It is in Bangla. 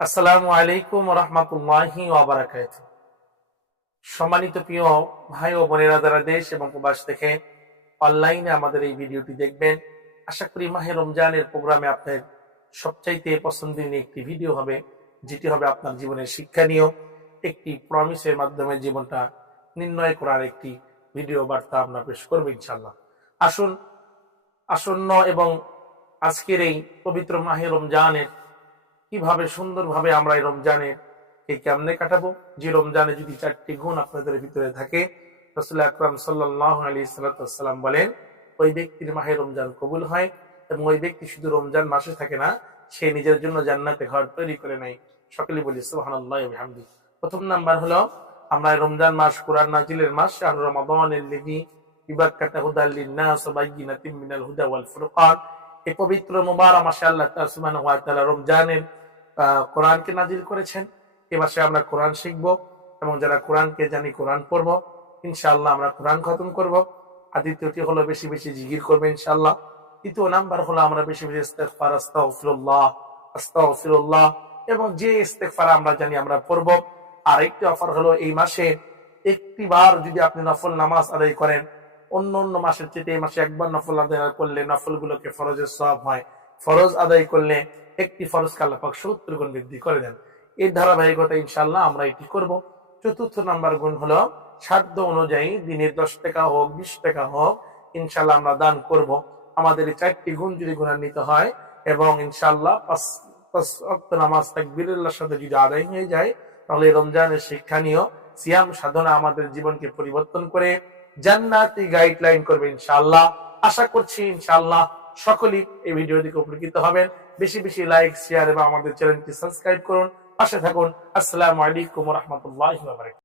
আসসালামু আলাইকুম ওয়া রাহমাতুল্লাহি ওয়া বারাকাতুহু। সম্মানিত প্রিয় ভাই ও বোনেরা, যারা দেশ এবং প্রবাস থেকে অনলাইনে আমাদের এই ভিডিওটি দেখবেন, আশা করি মাহে রমজানের প্রোগ্রামে আপনার সবচাইতে পছন্দের একটি ভিডিও হবে, যেটি হবে আপনার জীবনের শিক্ষণীয় একটি প্রমিসের মাধ্যমে জীবনটা নির্ণয় করার একটি ভিডিও বার্তা আমরা পেশ করবো ইনশাআল্লাহ। আসুন, আসন্ন এবং আজকের এই পবিত্র মাহে রমজানের কিভাবে সুন্দরভাবে আমরা এই রমজানে কেমনে কাটাবো, যে রমজানে যদি 4টি গুণ আপনাদের ভিতরে থাকে, রাসূল আকরাম সাল্লাল্লাহু আলাইহি সাল্লাম বলেন, ওই ব্যক্তির মাহে রমজান কবুল হয় এবং ওই ব্যক্তি শুধু রমজান মাসে থাকে না, সে নিজের জন্য জান্নাতে ঘর তৈরি করে নেয়। সকলে বলি সুবহানাল্লাহি ওয়া বিহামদিহি। প্রথম নাম্বার হলো, আমরা রমজান মাস কোরআন নাজিলের মাস, শাহরু রমাদানিল্লাযী বিবাক্কাতা হুদাল লিন-নাস ওয়া বায়্যিনাতিন মিনাল হুদা ওয়াল ফুরকান। এই পবিত্র মুবারক মাসে আল্লাহ সুবহানাহু ওয়া তাআলা রমজানের কোরআনকে নাজিল করেছেন। এ মাসে আমরা কোরআন শিখব এবং যারা কোরআনকে জানি কোরআন পড়ব, ইনশাআল্লাহ আমরা কোরআন খতম করব। আর দ্বিতীয়টি হলো বেশি বেশি জিকির করবে ইনশাআল্লাহ। তৃতীয় নাম্বার হলো আমরা বেশি বেশি ইস্তেগফার, আস্তাগফিরুল্লাহ আস্তাগফিরুল্লাহ, এবং যে ইস্তেগফার আমরা জানি আমরা পড়ব। আর একটি অফার হলো, এই মাসে একটি বার যদি আপনি নফল নামাজ আদায় করেন, অন্য অন্য মাসের চেয়ে এই মাসে একবার নফল আদায় করলে নফলগুলোকে ফরজের সওয়াব হয়। ফরজ আদায় করলে একটি ফরজকে আল্লাহ পাক 70 গুণ বৃদ্ধি করে দেন। এই ধারাবাহিকতা ইনশাআল্লাহ আমরা এটি করব। চতুর্থ নাম্বার গুণ হলো, সাধ্য অনুযায়ী দিনের 10 টাকা হোক 20 টাকা হোক, ইনশাআল্লাহ আমরা দান করব। আমাদের এই 4টি গুণ যদি গুণান্বিত হয় এবং ইনশাআল্লাহ 5 ওয়াক্ত নামাজ তাকবীরের সাথে যদি আদায় হয়ে যায়, তাহলে রমজানের শিক্ষণীয় সিয়াম সাধনা আমাদের জীবনকে পরিবর্তন করে জান্নাতি গাইডলাইন করবে ইনশাআল্লাহ। আশা করছি ইনশাআল্লাহ সকলেই এই ভিডিও থেকে উপকৃত হবেন। বেশি বেশি লাইক, শেয়ার এবং আমাদের চ্যানেলটি সাবস্ক্রাইব করুন, পাশে থাকুন। আসসালামু আলাইকুম ওয়া রাহমাতুল্লাহি ওয়া বারাকাতুহু।